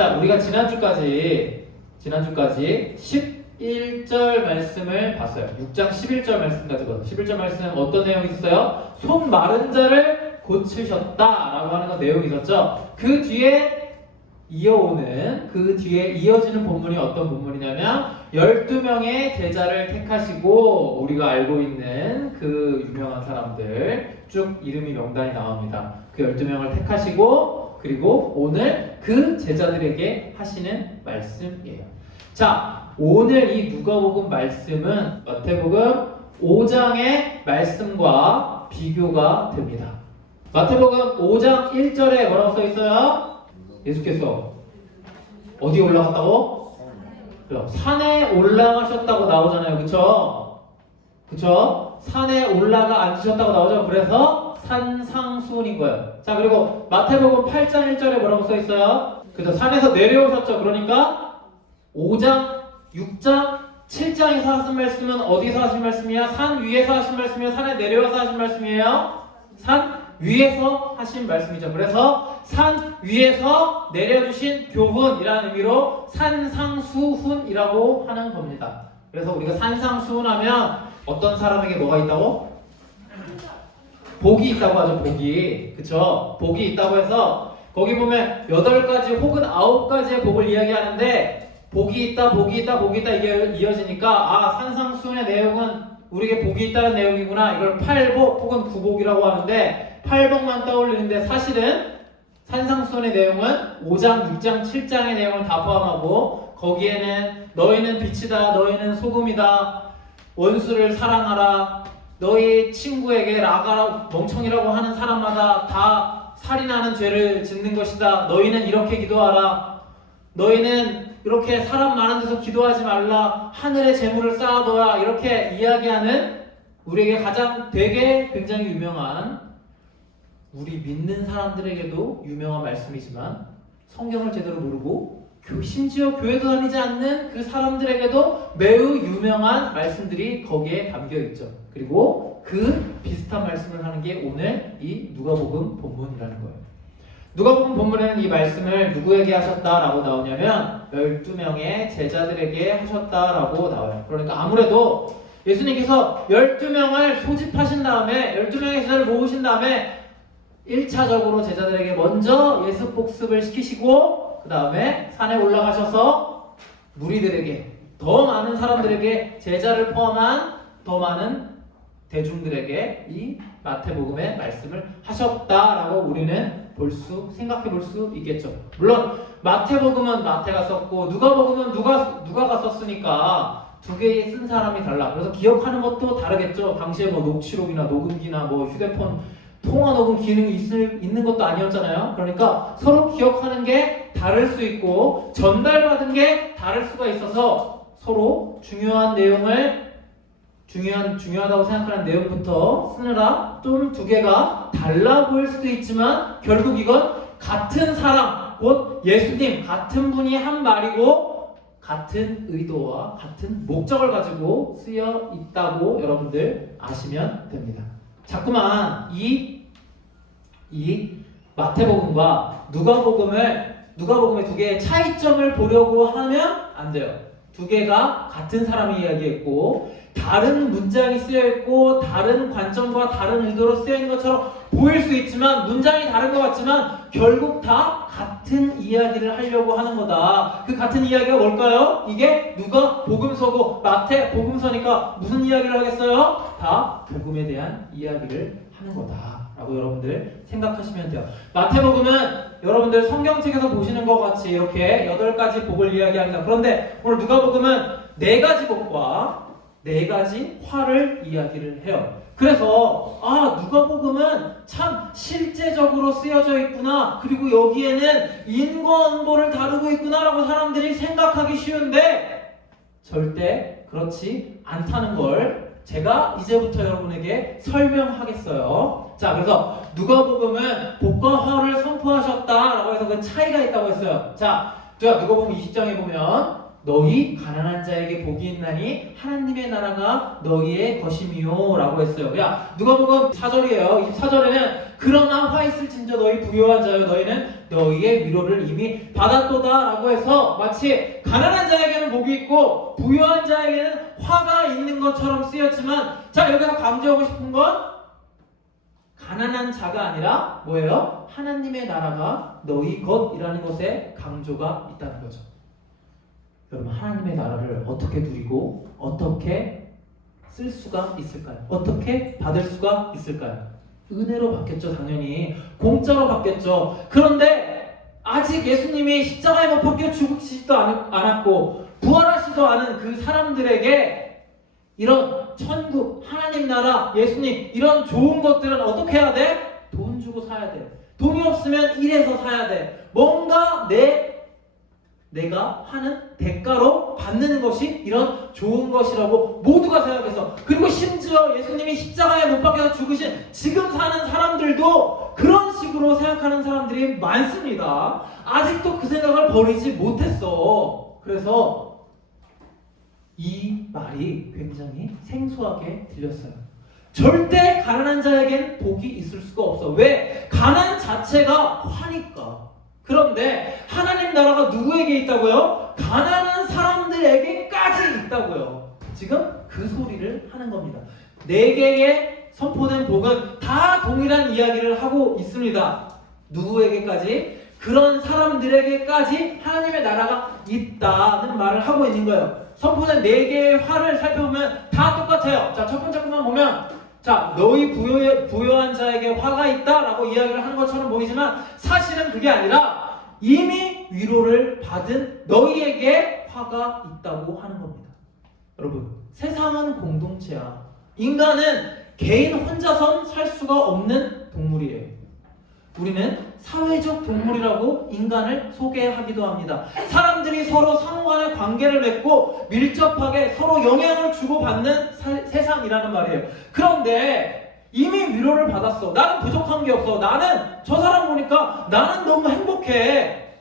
자, 우리가 지난주까지 11절 말씀을 봤어요. 6장 11절 말씀까지 봤어요. 11절 말씀 어떤 내용이 있었어요? 손 마른 자를 고치셨다라고 하는 내용이 있었죠. 그 뒤에 이어지는 본문이 어떤 본문이냐면 12명의 제자를 택하시고 우리가 알고 있는 그 유명한 사람들 쭉 이름이 명단이 나옵니다. 그 12명을 택하시고 그리고 오늘 그 제자들에게 하시는 말씀이에요. 자, 오늘 이 누가복음 말씀은 마태복음 5장의 말씀과 비교가 됩니다. 마태복음 5장 1절에 뭐라고 써 있어요? 예수께서 어디에 올라갔다고? 산에 올라가셨다고 나오잖아요. 그쵸? 산에 올라가 앉으셨다고 나오죠. 그래서 산상수훈인 거예요. 자, 그리고 마태복음 8장 1절에 뭐라고 써 있어요? 그죠? 산에서 내려오셨죠. 그러니까 5장, 6장, 7장에서 하신 말씀은 어디서 하신 말씀이야? 산 위에서 하신 말씀이에요? 산에 내려와서 하신 말씀이에요? 산 위에서 하신 말씀이죠. 그래서 산 위에서 내려주신 교훈이라는 의미로 산상수훈이라고 하는 겁니다. 그래서 우리가 산상수훈하면 어떤 사람에게 뭐가 있다고? 복이 있다고 하죠. 복이. 그쵸? 복이 있다고 해서 거기 보면 8가지 혹은 9가지의 복을 이야기하는데 복이 있다 이게 이어지니까 산상수훈의 내용은 우리에게 복이 있다는 내용이구나. 이걸 8복 혹은 9복이라고 하는데 8복만 떠올리는데 사실은 산상수훈의 내용은 5장, 6장, 7장의 내용을 다 포함하고 거기에는 너희는 빛이다, 너희는 소금이다, 원수를 사랑하라, 너희 친구에게 라가라 멍청이라고 하는 사람마다 다 살인하는 죄를 짓는 것이다, 너희는 이렇게 기도하라, 너희는 이렇게 사람 많은 데서 기도하지 말라, 하늘에 재물을 쌓아둬라, 이렇게 이야기하는 우리에게 가장 되게 굉장히 유명한 우리 믿는 사람들에게도 유명한 말씀이지만 성경을 제대로 모르고 심지어 교회도 다니지 않는 그 사람들에게도 매우 유명한 말씀들이 거기에 담겨있죠. 그리고 그 비슷한 말씀을 하는 게 오늘 이 누가복음 본문이라는 거예요. 누가복음 본문에는 이 말씀을 누구에게 하셨다라고 나오냐면 12명의 제자들에게 하셨다라고 나와요. 그러니까 아무래도 예수님께서 12명을 소집하신 다음에 12명의 제자를 모으신 다음에 1차적으로 제자들에게 먼저 예습 복습을 시키시고 그 다음에 산에 올라가셔서 무리들에게 더 많은 사람들에게 제자를 포함한 더 많은 대중들에게 이 마태복음의 말씀을 하셨다라고 우리는 생각해 볼 수 있겠죠. 물론 마태복음은 마태가 썼고 누가복음은 누가가 썼으니까 두 개의 쓴 사람이 달라. 그래서 기억하는 것도 다르겠죠. 당시에 뭐 녹취록이나 녹음기나 뭐 휴대폰 통화 녹음 기능이 있는 것도 아니었잖아요. 그러니까 서로 기억하는 게 다를 수 있고 전달받은 게 다를 수가 있어서 서로 중요한 내용을 중요하다고 생각하는 내용부터 쓰느라 좀 두 개가 달라 보일 수도 있지만 결국 이건 같은 사람, 곧 예수님 같은 분이 한 말이고 같은 의도와 같은 목적을 가지고 쓰여 있다고 여러분들 아시면 됩니다. 자꾸만 이 마태복음과 누가복음의 두 개의 차이점을 보려고 하면 안 돼요. 두 개가 같은 사람이 이야기했고 다른 문장이 쓰여있고 다른 관점과 다른 의도로 쓰여있는 것처럼 보일 수 있지만 문장이 다른 것 같지만 결국 다 같은 이야기를 하려고 하는 거다. 그 같은 이야기가 뭘까요? 이게 누가 복음서고 마태 복음서니까 무슨 이야기를 하겠어요? 다 복음에 대한 이야기를 하는 거다 라고 여러분들 생각하시면 돼요. 마태복음은 여러분들 성경책에서 보시는 것 같이 이렇게 8가지 복을 이야기합니다. 그런데 오늘 누가복음은 4가지 복과 4가지 화를 이야기를 해요. 그래서 누가복음은 참 실제적으로 쓰여져 있구나, 그리고 여기에는 인과응보를 다루고 있구나 라고 사람들이 생각하기 쉬운데 절대 그렇지 않다는 걸 제가 이제부터 여러분에게 설명하겠어요. 자, 그래서 누가복음은 복과 화를 선포하셨다라고 해서 그 차이가 있다고 했어요. 자, 누가복음 20장에 보면 너희 가난한 자에게 복이 있나니 하나님의 나라가 너희의 것임이요 라고 했어요. 야, 누가복음 4절이에요. 24절에는 그러나 화 있을진저 너희 부요한 자여 너희는 너희의 위로를 이미 받았도다 라고 해서 마치 가난한 자에게는 복이 있고 부요한 자에게는 화가 있는 것처럼 쓰였지만, 자, 여기서 강조하고 싶은 건 가난한 자가 아니라 뭐예요? 하나님의 나라가 너희 것이라는 것에 강조가 있다는 거죠. 여러분, 하나님의 나라를 어떻게 누리고 어떻게 쓸 수가 있을까요? 어떻게 받을 수가 있을까요? 은혜로 받겠죠. 당연히 공짜로 받겠죠. 그런데 아직 예수님이 십자가에 못 박혀 죽으시지도 않았고 부활하시지도 않은 그 사람들에게 이런 천국, 하나님 나라, 예수님 이런 좋은 것들은 어떻게 해야 돼? 돈 주고 사야 돼. 돈이 없으면 일해서 사야 돼. 뭔가 내가 하는 대가로 받는 것이 이런 좋은 것이라고 모두가 생각해서, 그리고 심지어 예수님이 십자가에 못 박혀서 죽으신 지금 사는 사람들도 그런 식으로 생각하는 사람들이 많습니다. 아직도 그 생각을 버리지 못했어. 그래서 이 말이 굉장히 생소하게 들렸어요. 절대 가난한 자에겐 복이 있을 수가 없어. 왜? 가난 자체가 화니까. 그런데 하나님 나라가 누구에게 있다고요? 가난한 사람들에게까지 있다고요. 지금 그 소리를 하는 겁니다. 4개의 선포된 복은 다 동일한 이야기를 하고 있습니다. 누구에게까지? 그런 사람들에게까지 하나님의 나라가 있다는 말을 하고 있는 거예요. 선포된 4개의 화를 살펴보면 다 똑같아요. 자, 첫 번째 것만 보면, 자, 너희 부요한 자에게 화가 있다라고 이야기를 하는 것처럼 보이지만 사실은 그게 아니라 이미 위로를 받은 너희에게 화가 있다고 하는 겁니다. 여러분, 세상은 공동체야. 인간은 개인 혼자선 살 수가 없는 동물이에요. 우리는 사회적 동물이라고 인간을 소개하기도 합니다. 사람들이 서로 상호간의 관계를 맺고 밀접하게 서로 영향을 주고받는 세상이라는 말이에요. 그런데 이미 위로를 받았어. 나는 부족한 게 없어. 나는 저 사람 보니까 나는 너무 행복해.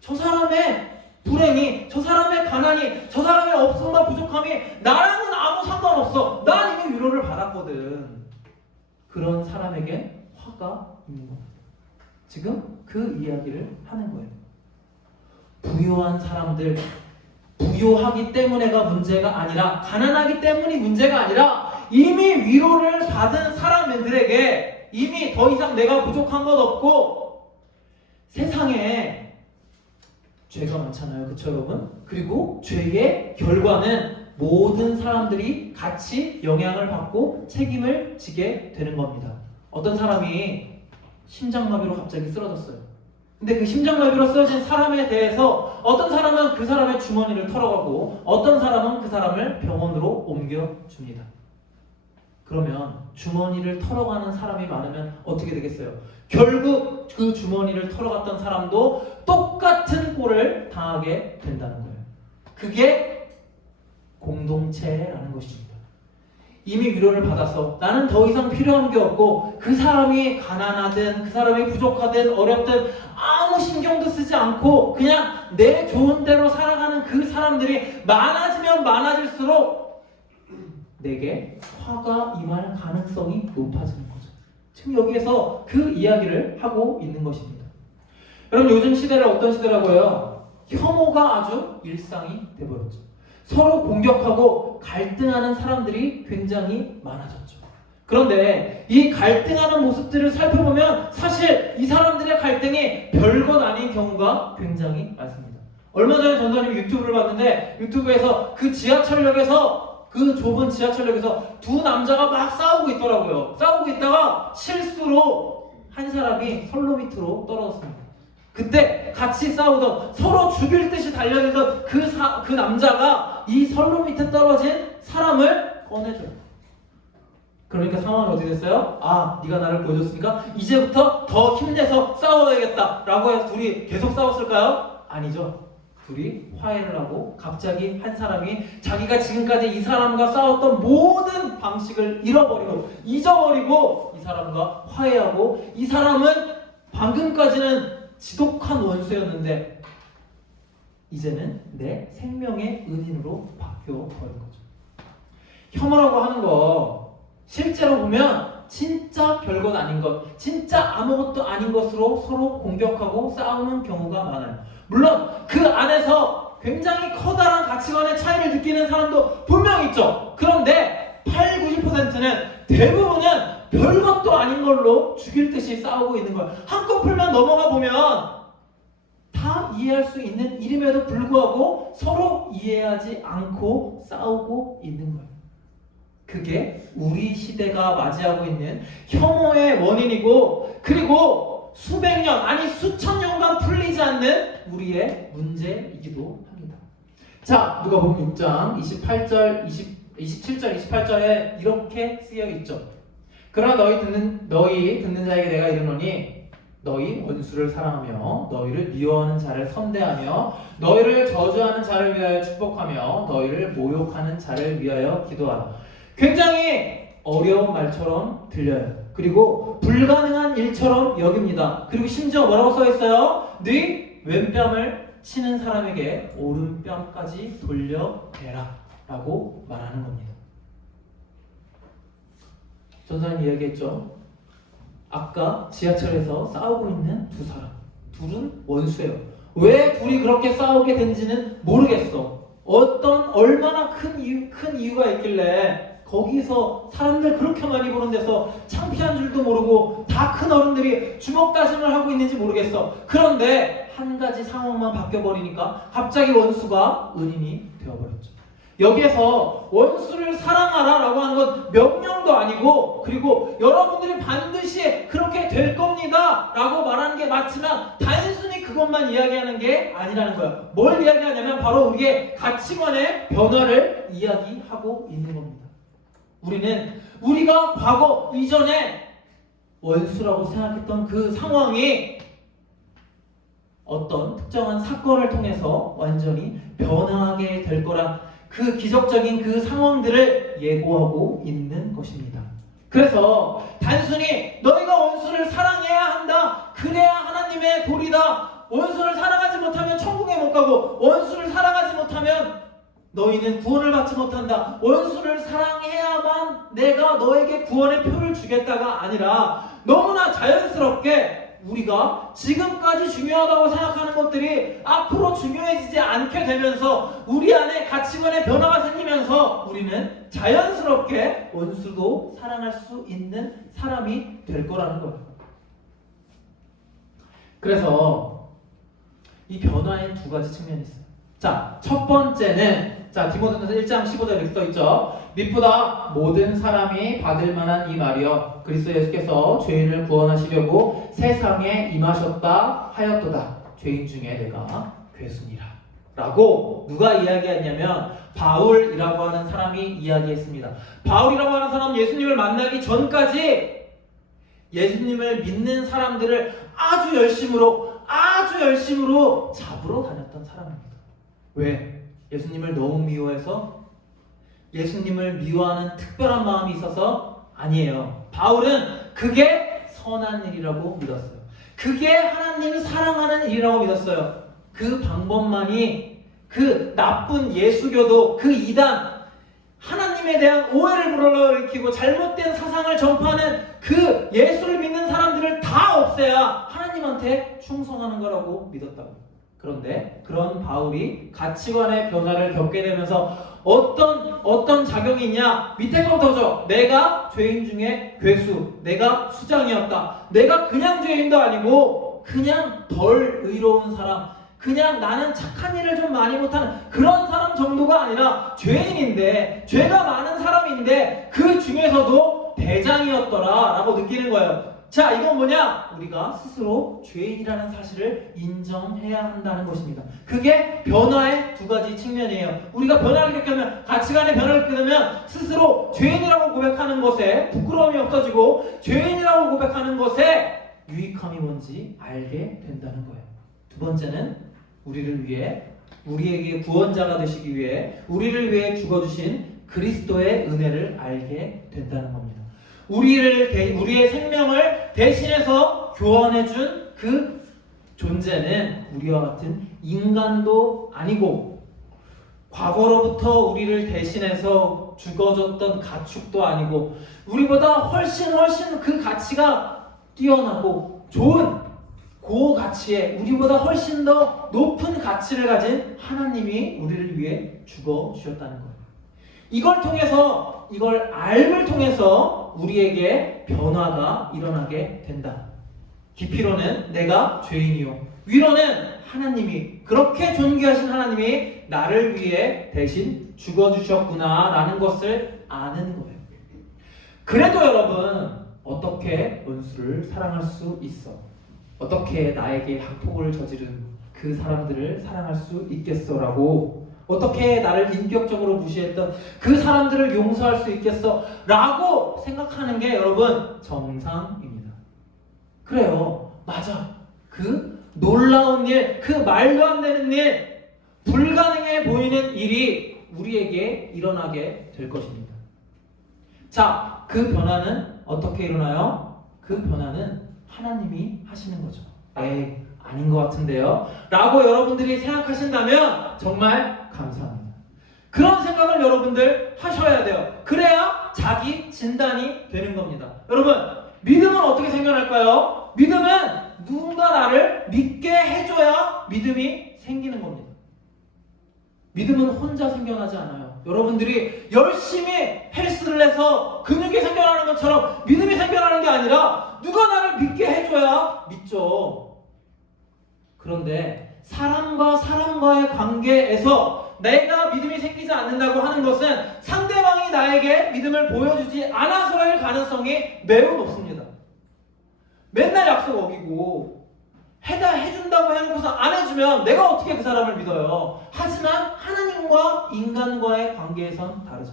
저 사람의 불행이, 저 사람의 가난이, 저 사람의 없음과 부족함이 나랑은 아무 상관없어. 난 이미 위로를 받았거든. 그런 사람에게 화가 있는 겁니다. 지금 그 이야기를 하는 거예요. 부유한 사람들, 부유하기 때문에가 문제가 아니라, 가난하기 때문이 문제가 아니라 이미 위로를 받은 사람들에게 이미 더 이상 내가 부족한 것 없고, 세상에 죄가 많잖아요. 그쵸 여러분? 그리고 죄의 결과는 모든 사람들이 같이 영향을 받고 책임을 지게 되는 겁니다. 어떤 사람이 심장마비로 갑자기 쓰러졌어요. 근데 그 심장마비로 쓰러진 사람에 대해서 어떤 사람은 그 사람의 주머니를 털어가고 어떤 사람은 그 사람을 병원으로 옮겨줍니다. 그러면 주머니를 털어가는 사람이 많으면 어떻게 되겠어요? 결국 그 주머니를 털어갔던 사람도 똑같은 꼴을 당하게 된다는 거예요. 그게 공동체라는 것입니다. 이미 위로를 받아서 나는 더 이상 필요한 게 없고, 그 사람이 가난하든 그 사람이 부족하든 어렵든 아무 신경도 쓰지 않고 그냥 내 좋은 대로 살아가는 그 사람들이 많아지면 많아질수록 내게 화가 임할 가능성이 높아지는 거죠. 지금 여기에서 그 이야기를 하고 있는 것입니다. 여러분, 요즘 시대를 어떤 시대라고 해요? 혐오가 아주 일상이 되어버렸죠. 서로 공격하고 갈등하는 사람들이 굉장히 많아졌죠. 그런데 이 갈등하는 모습들을 살펴보면 사실 이 사람들의 갈등이 별것 아닌 경우가 굉장히 많습니다. 얼마 전에 전사님이 유튜브를 봤는데, 유튜브에서 그 지하철역에서, 그 좁은 지하철역에서 두 남자가 막 싸우고 있더라고요. 싸우고 있다가 실수로 한 사람이 선로 밑으로 떨어졌습니다. 그때 같이 싸우던, 서로 죽일 듯이 달려들던 그 남자가 이 선로 밑에 떨어진 사람을 꺼내줘요. 그러니까 상황이 어떻게 됐어요? 아, 네가 나를 보여줬으니까 이제부터 더 힘내서 싸워야겠다 라고 해서 둘이 계속 싸웠을까요? 아니죠. 둘이 화해를 하고 갑자기 한 사람이 자기가 지금까지 이 사람과 싸웠던 모든 방식을 잊어버리고 이 사람과 화해하고, 이 사람은 방금까지는 지독한 원수였는데 이제는 내 생명의 은인으로 바뀌어 버린 거죠. 혐오라고 하는 거 실제로 보면 진짜 별것 아닌 것, 진짜 아무것도 아닌 것으로 서로 공격하고 싸우는 경우가 많아요. 물론 그 안에서 굉장히 커다란 가치관의 차이를 느끼는 사람도 분명히 있죠. 그런데 90%는 대부분은 별것도 아닌 걸로 죽일 듯이 싸우고 있는 거예요. 한꺼풀만 넘어가 보면 다 이해할 수 있는 일임에도 불구하고 서로 이해하지 않고 싸우고 있는 거예요. 그게 우리 시대가 맞이하고 있는 혐오의 원인이고, 그리고 수백 년, 아니 수천 년간 풀리지 않는 우리의 문제이기도 합니다. 자, 누가복음 6장 27절, 28절에 이렇게 쓰여 있죠. 그러나 너희 듣는 자에게 내가 이르노니 너희 원수를 사랑하며 너희를 미워하는 자를 선대하며 너희를 저주하는 자를 위하여 축복하며 너희를 모욕하는 자를 위하여 기도하라. 굉장히 어려운 말처럼 들려요. 그리고 불가능한 일처럼 여깁니다. 그리고 심지어 뭐라고 써 있어요? 네 왼뺨을 치는 사람에게 오른뺨까지 돌려대라 라고 말하는 겁니다. 전사님 이야기했죠. 아까 지하철에서 싸우고 있는 두 사람, 둘은 원수예요. 왜 둘이 그렇게 싸우게 된지는 모르겠어. 얼마나 큰 이유가 있길래 거기서 사람들 그렇게 많이 보는 데서 창피한 줄도 모르고 다 큰 어른들이 주먹다짐을 하고 있는지 모르겠어. 그런데 한 가지 상황만 바뀌어버리니까 갑자기 원수가 은인이 되어버렸죠. 여기에서 원수를 사랑하라 라고 하는 건 명령도 아니고, 그리고 여러분들이 반드시 그렇게 될 겁니다 라고 말하는 게 맞지만 단순히 그것만 이야기하는 게 아니라는 거예요. 뭘 이야기하냐면 바로 우리의 가치관의 변화를 이야기하고 있는 겁니다. 우리는 우리가 과거 이전에 원수라고 생각했던 그 상황이 어떤 특정한 사건을 통해서 완전히 변화하게 될 거라, 그 기적적인 그 상황들을 예고하고 있는 것입니다. 그래서 단순히 너희가 원수를 사랑해야 한다, 그래야 하나님의 도리다, 원수를 사랑하지 못하면 천국에 못 가고 원수를 사랑하지 못하면 너희는 구원을 받지 못한다, 원수를 사랑해야만 내가 너에게 구원의 표를 주겠다가 아니라 너무나 자연스럽게 우리가 지금까지 중요하다고 생각하는 것들이 앞으로 중요해지지 않게 되면서 우리 안에 가치관의 변화가 생기면서 우리는 자연스럽게 원수도 사랑할 수 있는 사람이 될 거라는 거예요. 그래서 이 변화의 두 가지 측면이 있어요. 자, 첫 번째는 디모데전서 1장 15절에 이렇게 써있죠. 믿보다 모든 사람이 받을 만한 이 말이여, 그리스도 예수께서 죄인을 구원하시려고 세상에 임하셨다 하였도다. 죄인 중에 내가 괴순이라 라고 누가 이야기했냐면 바울이라고 하는 사람이 이야기했습니다. 바울이라고 하는 사람은 예수님을 만나기 전까지 예수님을 믿는 사람들을 아주 열심으로 잡으러 다녔던 사람입니다. 왜? 예수님을 너무 미워해서? 예수님을 미워하는 특별한 마음이 있어서? 아니에요. 바울은 그게 선한 일이라고 믿었어요. 그게 하나님을 사랑하는 일이라고 믿었어요. 그 방법만이 그 나쁜 예수교도, 그 이단, 하나님에 대한 오해를 불러일으키고 잘못된 사상을 전파하는 그 예수를 믿는 사람들을 다 없애야 하나님한테 충성하는 거라고 믿었다고. 그런데 그런 바울이 가치관의 변화를 겪게 되면서 어떤 작용이 있냐? 밑에 거부터죠. 내가 죄인 중에 괴수, 내가 수장이었다. 내가 그냥 죄인도 아니고 그냥 덜 의로운 사람, 그냥 나는 착한 일을 좀 많이 못하는 그런 사람 정도가 아니라 죄인인데, 죄가 많은 사람인데 그 중에서도 대장이었더라 라고 느끼는 거예요. 자, 이건 뭐냐? 우리가 스스로 죄인이라는 사실을 인정해야 한다는 것입니다. 그게 변화의 두 가지 측면이에요. 우리가 변화를 겪으면, 가치관의 변화를 겪게 되면 스스로 죄인이라고 고백하는 것에 부끄러움이 없어지고 죄인이라고 고백하는 것에 유익함이 뭔지 알게 된다는 거예요. 두 번째는 우리를 위해, 우리에게 구원자가 되시기 위해 우리를 위해 죽어주신 그리스도의 은혜를 알게 된다는 겁니다. 우리의 생명을 대신해서 교환해준 그 존재는 우리와 같은 인간도 아니고 과거로부터 우리를 대신해서 죽어졌던 가축도 아니고 우리보다 훨씬 그 가치가 뛰어나고 좋은 고가치에 우리보다 훨씬 더 높은 가치를 가진 하나님이 우리를 위해 죽어주셨다는 거예요. 이걸 통해서, 이걸 알을 통해서 우리에게 변화가 일어나게 된다. 깊이로는 내가 죄인이요, 위로는 하나님이, 그렇게 존귀하신 하나님이 나를 위해 대신 죽어주셨구나 라는 것을 아는 거예요. 그래도 여러분, 어떻게 원수를 사랑할 수 있어? 어떻게 나에게 학폭을 저지른 그 사람들을 사랑할 수 있겠어? 라고, 어떻게 나를 인격적으로 무시했던 그 사람들을 용서할 수 있겠어? 라고 생각하는 게 여러분 정상입니다. 그래요, 맞아. 그 놀라운 일, 그 말도 안 되는 일, 불가능해 보이는 일이 우리에게 일어나게 될 것입니다. 자, 그 변화는 어떻게 일어나요? 그 변화는 하나님이 하시는 거죠. 에이, 아닌 것 같은데요? 라고 여러분들이 생각하신다면 정말 감사합니다. 그런 생각을 여러분들 하셔야 돼요. 그래야 자기 진단이 되는 겁니다. 여러분, 믿음은 어떻게 생겨날까요? 믿음은 누군가 나를 믿게 해줘야 믿음이 생기는 겁니다. 믿음은 혼자 생겨나지 않아요. 여러분들이 열심히 헬스를 해서 근육이 생겨나는 것처럼 믿음이 생겨나는 게 아니라 누가 나를 믿게 해줘야 믿죠. 그런데 사람과 사람과의 관계에서 내가 믿음이 생기지 않는다고 하는 것은 상대방이 나에게 믿음을 보여주지 않아서일 가능성이 매우 높습니다. 맨날 약속 어기고 해준다고 해놓고서 안 해주면 내가 어떻게 그 사람을 믿어요? 하지만 하나님과 인간과의 관계에선 다르죠.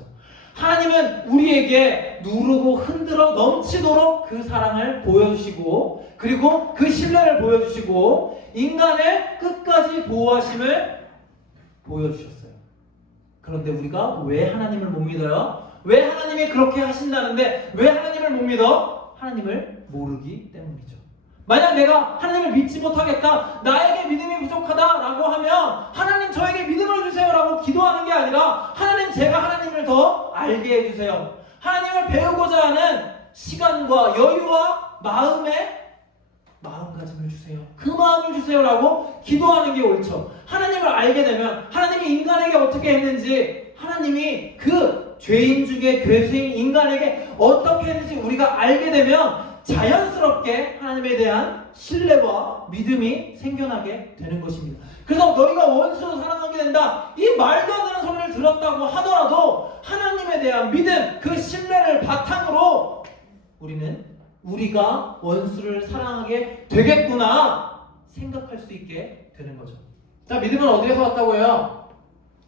하나님은 우리에게 누르고 흔들어 넘치도록 그 사랑을 보여주시고, 그리고 그 신뢰를 보여주시고, 인간을 끝까지 보호하심을 보여주셨어요. 그런데 우리가 왜 하나님을 못 믿어요? 왜 하나님이 그렇게 하신다는데 왜 하나님을 못 믿어? 하나님을 모르기 때문이죠. 만약 내가 하나님을 믿지 못하겠다, 나에게 믿음이 부족하다라고 하면 하나님 저에게 믿음을 주세요라고 기도하는 게 아니라 하나님 제가 하나님을 더 알게 해주세요. 하나님을 배우고자 하는 시간과 여유와 마음가짐을 주세요. 그 마음을 주세요라고 기도하는 게 옳죠. 하나님을 알게 되면 하나님이 인간에게 어떻게 했는지, 하나님이 그 죄인 중에 괴수인 인간에게 어떻게 했는지 우리가 알게 되면 자연스럽게 하나님에 대한 신뢰와 믿음이 생겨나게 되는 것입니다. 그래서 너희가 원수로 사랑하게 된다, 이 말도 안 되는 소리를 들었다고 하더라도 하나님에 대한 믿음, 그 신뢰를 바탕으로 우리는 우리가 원수를 사랑하게 되겠구나 생각할 수 있게 되는 거죠. 자, 믿음은 어디에서 왔다고요?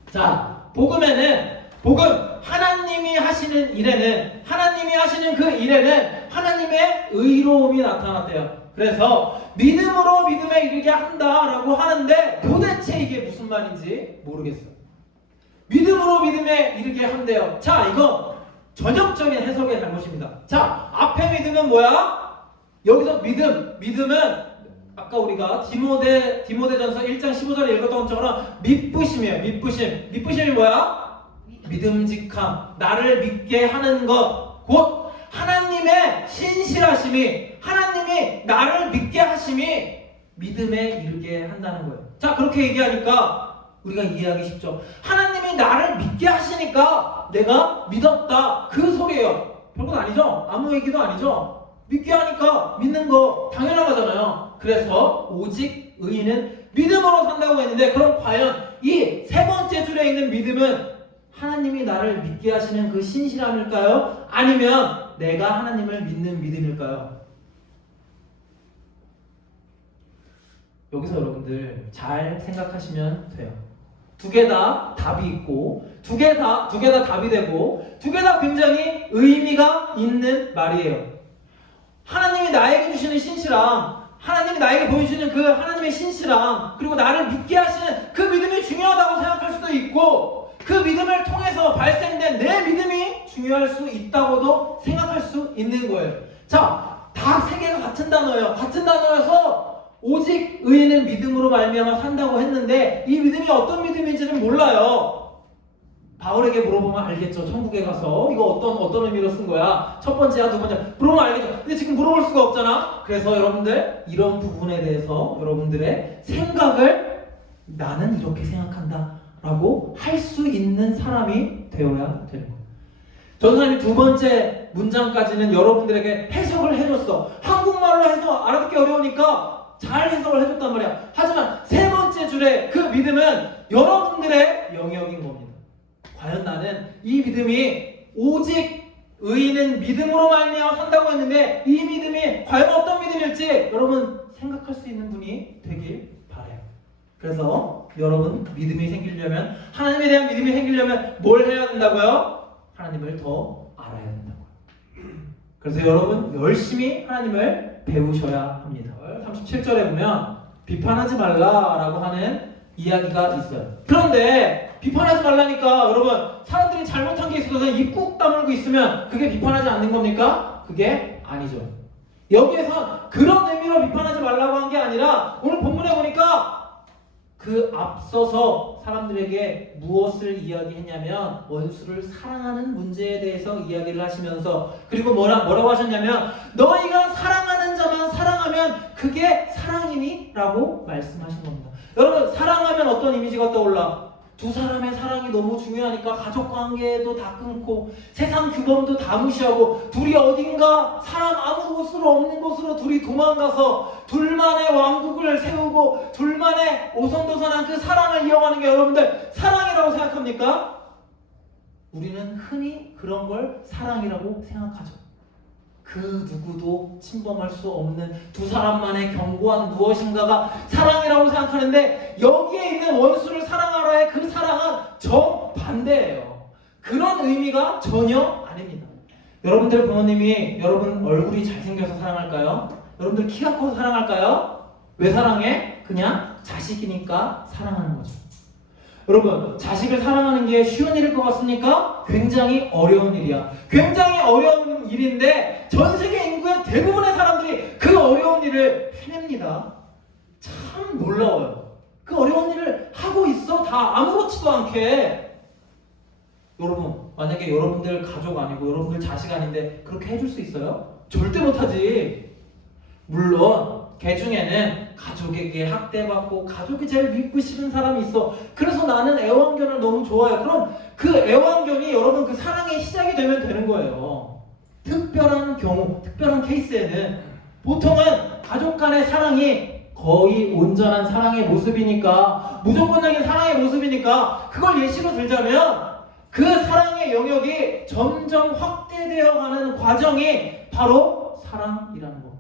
자, 복음에는, 복음, 하나님이 하시는 일에는, 하나님이 하시는 그 일에는 하나님의 의로움이 나타났대요. 그래서 믿음으로 믿음에 이르게 한다라고 하는데 도대체 이게 무슨 말인지 모르겠어요. 믿음으로 믿음에 이르게 한대요. 자, 이거 전형적인 해석의 잘못입니다. 자, 앞에 믿음은 뭐야? 여기서 믿음은 아까 우리가 디모데전서 1장 15절에 읽었던 것처럼 믿부심이에요. 믿부심이 뭐야? 믿음직함, 나를 믿게 하는 것, 곧 하나님의 신실하심이, 하나님이 나를 믿게 하심이 믿음에 이르게 한다는 거예요. 자, 그렇게 얘기하니까 우리가 이해하기 쉽죠. 하나님이 나를 믿게 하시니까 내가 믿었다, 그 소리예요. 별건 아니죠? 아무 얘기도 아니죠? 믿게 하니까 믿는 거 당연하잖아요. 그래서 오직 의인은 믿음으로 산다고 했는데, 그럼 과연 이 세 번째 줄에 있는 믿음은 하나님이 나를 믿게 하시는 그 신실함일까요? 아니면 내가 하나님을 믿는 믿음일까요? 여기서 여러분들 잘 생각하시면 돼요. 두 개 다 답이 있고, 두 개 다 답이 되고, 두 개 다 굉장히 의미가 있는 말이에요. 하나님이 나에게 주시는 신실함, 하나님이 나에게 보여주시는 그 하나님의 신실함, 그리고 나를 믿게 하시는 그 믿음이 중요하다고 생각할 수도 있고, 그 믿음을 통해서 발생된 내 믿음이 중요할 수 있다고도 생각할 수 있는 거예요. 자, 다 세 개가 같은 단어예요. 같은 단어여서 오직 의인은 믿음으로 말미암아 산다고 했는데 이 믿음이 어떤 믿음인지는 몰라요. 바울에게 물어보면 알겠죠. 천국에 가서 이거 어떤 의미로 쓴 거야? 첫 번째야, 두 번째야? 물어보면 알겠죠. 근데 지금 물어볼 수가 없잖아. 그래서 여러분들 이런 부분에 대해서 여러분들의 생각을 나는 이렇게 생각한다 라고 할 수 있는 사람이 되어야 되는 거예요. 전사님이 두 번째 문장까지는 여러분들에게 해석을 해줬어. 한국말로 해서 알아듣기 어려우니까 잘 해석을 해줬단 말이야. 하지만 세 번째 줄의 그 믿음은 여러분들의 영역인 겁니다. 과연 나는 이 믿음이 오직 의인은 믿음으로 말미암아 산다고 했는데 이 믿음이 과연 어떤 믿음일지 여러분 생각할 수 있는 분이 되길 바라요. 그래서 여러분 믿음이 생기려면, 하나님에 대한 믿음이 생기려면 뭘 해야 된다고요? 하나님을 더 알아야 된다고요. 그래서 여러분 열심히 하나님을 배우셔야 합니다. 37절에 보면 비판하지 말라라고 하는 이야기가 있어요. 그런데 비판하지 말라니까 여러분 사람들이 잘못한 게 있어서 그냥 입 꾹 다물고 있으면 그게 비판하지 않는 겁니까? 그게 아니죠. 여기에선 그런 의미로 비판하지 말라고 한 게 아니라 오늘 본문에 보니까 그 앞서서 사람들에게 무엇을 이야기했냐면 원수를 사랑하는 문제에 대해서 이야기를 하시면서 그리고 뭐라고 하셨냐면 너희가 사랑하는 자만 사랑하면 그게 사랑이니? 라고 말씀하신 겁니다. 여러분 사랑하면 어떤 이미지가 떠올라? 두 사람의 사랑이 너무 중요하니까 가족 관계도 다 끊고 세상 규범도 다 무시하고 둘이 어딘가 사람 아무 곳으로 없는 곳으로 둘이 도망가서 둘만의 왕국을 세우고 둘만의 오손도손한 그 사랑을 이어가는 게 여러분들 사랑이라고 생각합니까? 우리는 흔히 그런 걸 사랑이라고 생각하죠. 그 누구도 침범할 수 없는 두 사람만의 견고한 무엇인가가 사랑이라고 생각하는데 여기에 있는 원수를 사랑하라의 그 사랑은 정반대예요. 그런 의미가 전혀 아닙니다. 여러분들 부모님이 여러분 얼굴이 잘생겨서 사랑할까요? 여러분들 키가 커서 사랑할까요? 왜 사랑해? 그냥 자식이니까 사랑하는 거죠. 여러분 자식을 사랑하는 게 쉬운 일일 것 같습니까? 굉장히 어려운 일이야. 굉장히 어려운 일인데 전 세계 인구의 대부분의 사람들이 그 어려운 일을 해냅니다. 참 놀라워요. 그 어려운 일을 하고 있어 다 아무렇지도 않게. 여러분 만약에 여러분들 가족 아니고 여러분들 자식 아닌데 그렇게 해줄 수 있어요? 절대 못하지. 물론 개 중에는 가족에게 학대받고 가족이 제일 믿고 싶은 사람이 있어. 그래서 나는 애완견을 너무 좋아해요. 그럼 그 애완견이 여러분 그 사랑의 시작이 되면 되는 거예요. 특별한 경우, 특별한 케이스에는 보통은 가족 간의 사랑이 거의 온전한 사랑의 모습이니까 무조건적인 사랑의 모습이니까 그걸 예시로 들자면 그 사랑의 영역이 점점 확대되어 가는 과정이 바로 사랑이라는 겁니다.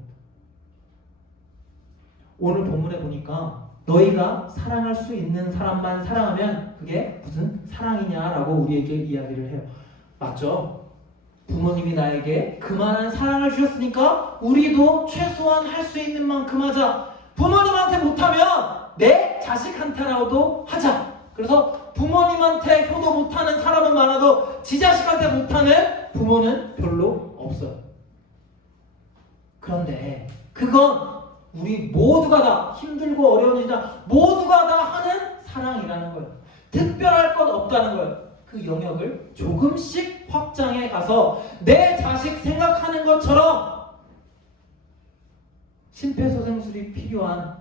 오늘 본문에 보니까 너희가 사랑할 수 있는 사람만 사랑하면 그게 무슨 사랑이냐라고 우리에게 이야기를 해요. 맞죠? 부모님이 나에게 그만한 사랑을 주셨으니까 우리도 최소한 할 수 있는 만큼 하자. 부모님한테 못하면 내 자식한테라도 하자. 그래서 부모님한테 효도 못하는 사람은 많아도 지 자식한테 못하는 부모는 별로 없어요. 그런데 그건 우리 모두가 다 힘들고 어려운 일이다 모두가 다 하는 사랑이라는 거예요. 특별할 것 없다는 거예요. 그 영역을 조금씩 확장해 가서 내 자식 생각하는 것처럼 심폐소생술이 필요한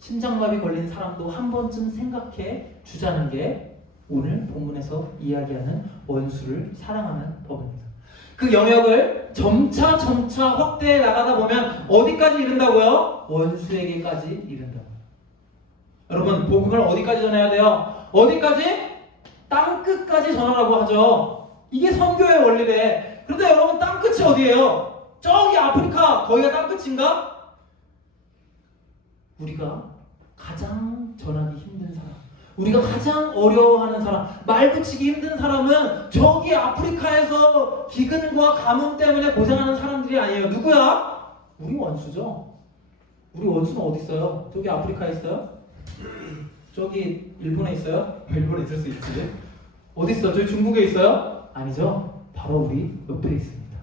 심장마비 걸린 사람도 한 번쯤 생각해 주자는 게 오늘 본문에서 이야기하는 원수를 사랑하는 법입니다. 그 영역을 점차 확대해 나가다 보면 어디까지 이른다고요? 원수에게까지 이른다고요. 여러분 복음을 어디까지 전해야 돼요? 어디까지? 땅끝까지 전하라고 하죠. 이게 선교의 원리래. 그런데 여러분 땅끝이 어디예요? 저기 아프리카 거기가 땅끝인가? 우리가 가장 전하기 힘든 사람, 우리가 가장 어려워하는 사람, 말 붙이기 힘든 사람은 저기 아프리카에서 기근과 가뭄 때문에 고생하는 사람들이 아니에요. 누구야? 우리 원수죠. 우리 원수는 어디 있어요? 저기 아프리카에 있어요? 저기 일본에 있어요? 일본에 있을 수 있지. 어디 있어? 저기 중국에 있어요? 아니죠. 바로 우리 옆에 있습니다.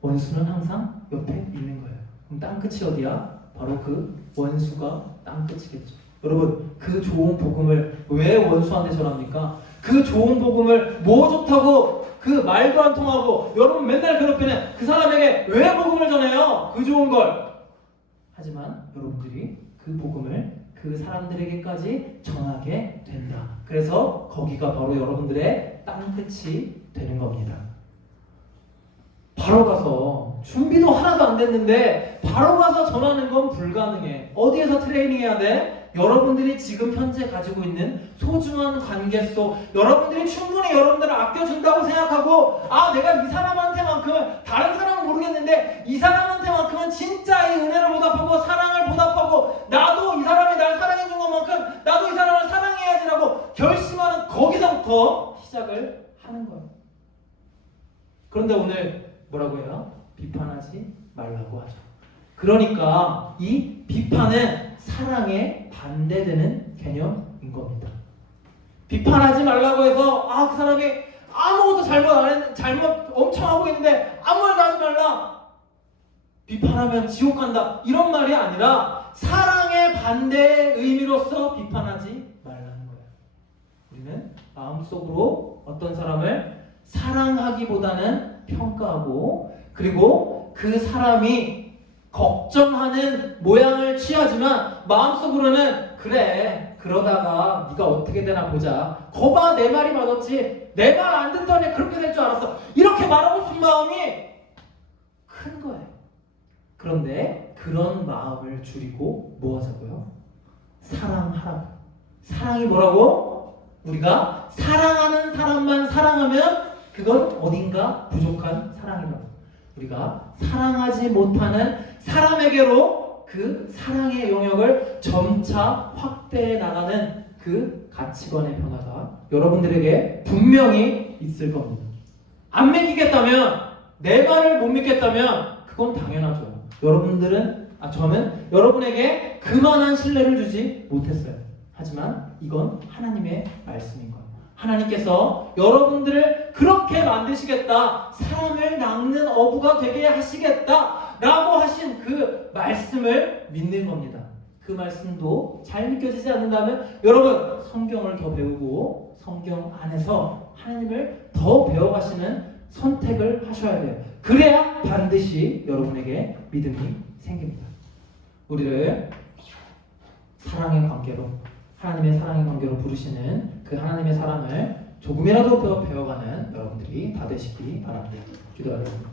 원수는 항상 옆에 있는 거예요. 그럼 땅끝이 어디야? 바로 그 원수가 땅끝이겠죠. 여러분, 그 좋은 복음을 왜 원수한테 전합니까? 그 좋은 복음을 뭐 좋다고 그 말도 안 통하고 여러분 맨날 괴롭히는 그 사람에게 왜 복음을 전해요? 그 좋은 걸. 하지만 여러분들이 그 복음을 그 사람들에게까지 전하게 된다. 그래서 거기가 바로 여러분들의 땅끝이 되는 겁니다. 바로 가서 준비도 하나도 안 됐는데 바로 가서 전하는 건 불가능해. 어디에서 트레이닝해야 돼? 여러분들이 지금 현재 가지고 있는 소중한 관계 속 여러분들이 충분히 여러분들을 아껴준다고 생각하고 내가 이 사람한테만큼은 다른 사람은 모르겠는데 이 사람한테만큼은 진짜 이 은혜를 보답하고 사랑을 보답하고 나도 이 사람이 날 사랑해준 것만큼 나도 이 사람을 사랑해야지라고 결심하는 거기서부터 시작을 하는 거예요. 그런데 오늘 뭐라고 해요? 비판하지 말라고 하죠. 그러니까 이 비판은 사랑에 반대되는 개념인 겁니다. 비판하지 말라고 해서 그 사람이 아무것도 잘못 엄청 하고 있는데 아무 말도 하지 말라. 비판하면 지옥 간다. 이런 말이 아니라 사랑의 반대의 의미로서 비판하지 말라는 거예요. 우리는 마음속으로 어떤 사람을 사랑하기보다는 평가하고 그리고 그 사람이 걱정하는 모양을 취하지만 마음속으로는 그래 그러다가 네가 어떻게 되나 보자. 거봐 내 말이 맞았지. 내 말 안 듣더니 그렇게 될 줄 알았어. 이렇게 말하고 싶은 마음이 큰 거예요. 그런데 그런 마음을 줄이고 뭐 하자고요? 사랑하라고. 사랑이 뭐라고? 우리가 사랑하는 사람만 사랑하면 그건 어딘가 부족한 사랑이라고. 우리가 사랑하지 못하는 사람에게로 그 사랑의 영역을 점차 확대해 나가는 그 가치관의 변화가 여러분들에게 분명히 있을 겁니다. 안 믿기겠다면, 내 말을 못 믿겠다면 그건 당연하죠. 저는 여러분에게 그만한 신뢰를 주지 못했어요. 하지만 이건 하나님의 말씀인 거예요. 하나님께서 여러분들을 그렇게 만드시겠다, 사람을 낚는 어부가 되게 하시겠다 라고 하신 그 말씀을 믿는 겁니다. 그 말씀도 잘 믿겨지지 않는다면 여러분 성경을 더 배우고 성경 안에서 하나님을 더 배워가시는 선택을 하셔야 돼요. 그래야 반드시 여러분에게 믿음이 생깁니다. 우리를 사랑의 관계로, 하나님의 사랑의 관계로 부르시는 그 하나님의 사랑을 조금이라도 더 배워가는 여러분들이 다 되시기 바랍니다. 기도하겠습니다.